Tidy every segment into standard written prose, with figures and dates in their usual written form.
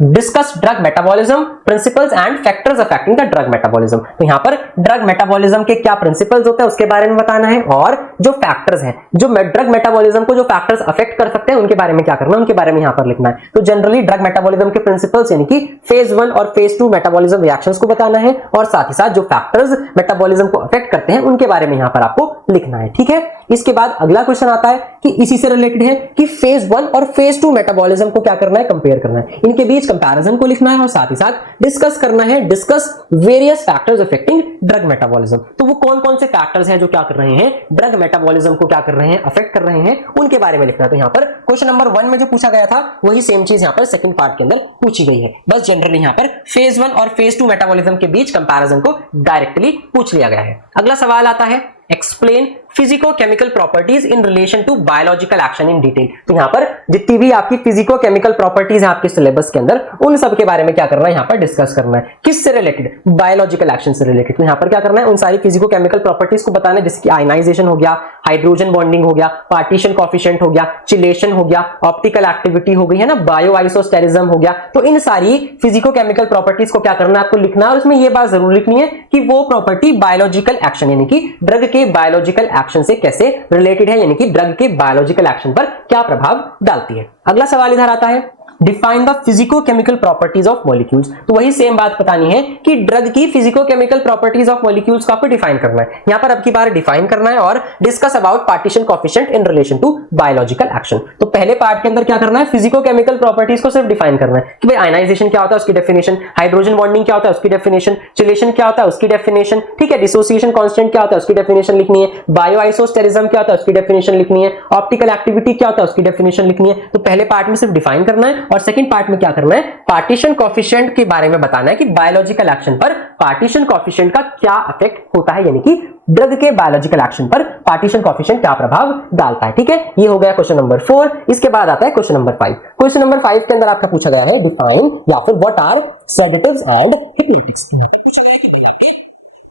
Discuss drug metabolism principles and factors affecting the drug metabolism. तो यहाँ पर drug metabolism के क्या प्रिंसिपल्स होते हैं उसके बारे में बताना है, और जो फैक्टर्स हैं जो ड्रग मेटाबॉलिज्म को जो फैक्टर्स अफेक्ट कर सकते हैं उनके बारे में क्या करना है, उनके बारे में यहाँ पर लिखना है। तो जनरली ड्रग मेटाबॉलिज्म के प्रिंसिपल्स यानी कि फेज 1 और फेज 2 मेटाबॉलिज्म रिएक्शंस को बताना है, और साथ ही साथ जो फैक्टर्स मेटाबॉलिज्म को अफेक्ट करते हैं उनके बारे में यहाँ पर आपको लिखना है। ठीक है, इसके बाद अगला क्वेश्चन आता है कि इसी से रिलेटेड है कि फेज 1 और फेज 2 मेटाबॉलिज्म को क्या करना है, कंपेयर करना है, इनके बीच कंपैरिजन को लिखना है, और साथ ही साथ डिस्कस करना है, discuss various factors affecting drug metabolism. तो वो कौन कौन से फैक्टर्स हैं जो क्या कर रहे हैं, ड्रग मेटाबॉलिज्म को क्या कर रहे हैं, अफेक्ट कर रहे हैं, उनके बारे में लिखना है। तो यहाँ पर क्वेश्चन नंबर 1 में जो पूछा गया था वही सेम चीज यहाँ पर सेकंड पार्ट के अंदर पूछी गई है, बस जनरली यहाँ पर फेज 1 और फेज 2 मेटाबॉलिज्म के बीच कंपैरिजन को डायरेक्टली पूछ लिया गया है। अगला सवाल आता है explain physicochemical properties in relation to biological action in detail. तो यहाँ पर जितनी भी आपकी फिजिको-केमिकल प्रॉपर्टीज है आपके सिलेबस के अंदर, उन सब के बारे में क्या करना है, यहाँ पर डिस्कस करना है। किससे रिलेटेड, बायोलॉजिकल एक्शन से रिलेटेड। तो यहाँ पर क्या करना है, उन सारी फिजिको-केमिकल प्रॉपर्टीज को बताना है, जैसे कि आयनाइजेशन हो गया, हाइड्रोजन बॉन्डिंग हो गया, पार्टीशन कोएफिशिएंट हो गया, चिलेशन हो गया, ऑप्टिकल एक्टिविटी हो गई है ना, बायो आइसोस्टेरिज्म हो गया। तो इन सारी फिजिको-केमिकल प्रॉपर्टीज को क्या करना है, आपको लिखना है, और इसमें यह बात जरूर लिखनी है कि वो प्रॉपर्टी बायोलॉजिकल एक्शन यानी कि ड्रग के बायोलॉजिकल एक्शन से कैसे रिलेटेड है, यानी कि ड्रग के बायोलॉजिकल एक्शन पर क्या प्रभाव डालती है। अगला सवाल इधर आता है define the physico-chemical properties of molecules. तो वही सेम बात बतानी है कि ड्रग की फिजिको-केमिकल प्रॉपर्टीज ऑफ मॉलिक्यूल्स को आपको डिफाइन करना है। यहां पर अब की बार डिफाइन करना है और discuss about partition coefficient in relation to biological action. तो पहले पार्ट के अंदर क्या करना है, फिजिको-केमिकल प्रॉपर्टीज को सिर्फ डिफाइन करना है कि भाई आयनाइजेशन क्या होता है उसकी डेफिनेशन, हाइड्रोजन बॉन्डिंग क्या होता है उसकी डेफिनेशन, चिलेशन क्या होता है उसकी डेफिनेशन, ठीक है, डिसोसिएशन कांस्टेंट क्या होता है उसकी डेफिनेशन लिखनी है, बायो आइसोस्टेरिज्म क्या होता है उसकी डेफिनेशन लिखनी है, ऑप्टिकल एक्टिविटी क्या होता है उसकी डेफिनेशन लिखनी है। तो पहले पार्ट में सिर्फ डिफाइन करना है, और सेकंड पार्ट में क्या करना है, पार्टीशन कोएफिशिएंट के बारे में बताना है कि बायोलॉजिकल एक्शन पर पार्टीशन कोएफिशिएंट का क्या इफेक्ट होता है, यानी कि ड्रग के बायोलॉजिकल एक्शन पर पार्टीशन कोएफिशिएंट क्या प्रभाव डालता है। ठीक है, ये हो गया क्वेश्चन नंबर 4। इसके बाद आता है क्वेश्चन नंबर 5। क्वेश्चन नंबर 5 के अंदर आपका पूछा गया है डिफाइन या फिर what are sedatives and hypnotics. यहां पे पूछ गया है कि भैया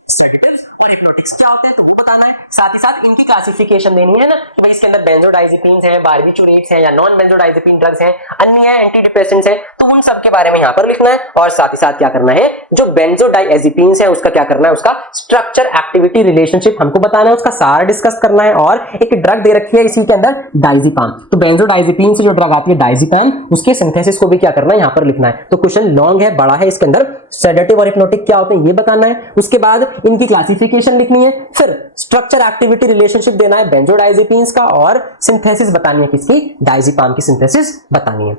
सेडेटिव्स और हिप्नोटिक्स क्या होते हैं, तो वो बताना है, साथ ही साथ इनकी क्लासिफिकेशन देनी है ना कि भाई इसके अंदर बेंजोडाइजेपिन्स हैं, बार्बिटूरेट्स हैं या नॉन बेंजोडाइजेपिन ड्रग्स हैं, अन्य है एंटी डिप्रेसेंट्स हैं, तो उन सब के बारे में यहां पर लिखना है। और साथ ही साथ क्या करना है, जो बेंजोडाइजेपिन्स है उसका क्या करना है, उसका स्ट्रक्चर एक्टिविटी रिलेशनशिप हमको बताना है, उसका सारा डिस्कस करना है। और एक ड्रग दे रखी है इसी के अंदर डायजिपाम, तो बेंजोडाइजेपिन से जो ड्रग आती है डायजिपाम, उसके सिंथेसिस को भी क्या करना है, यहां पर लिखना है। तो क्वेश्चन लॉन्ग है, बड़ा है, इसके अंदर सेडेटिव और हिप्नोटिक क्या होते हैं ये बताना है, उसके बाद इनकी क्लासिफिकेशन लिखनी है, फिर स्ट्रक्चर एक्टिविटी रिलेशनशिप देना है बेंजोडाइजेपिन्स का, और सिंथेसिस बतानी है किसकी, डायजिपाम की सिंथेसिस बतानी है।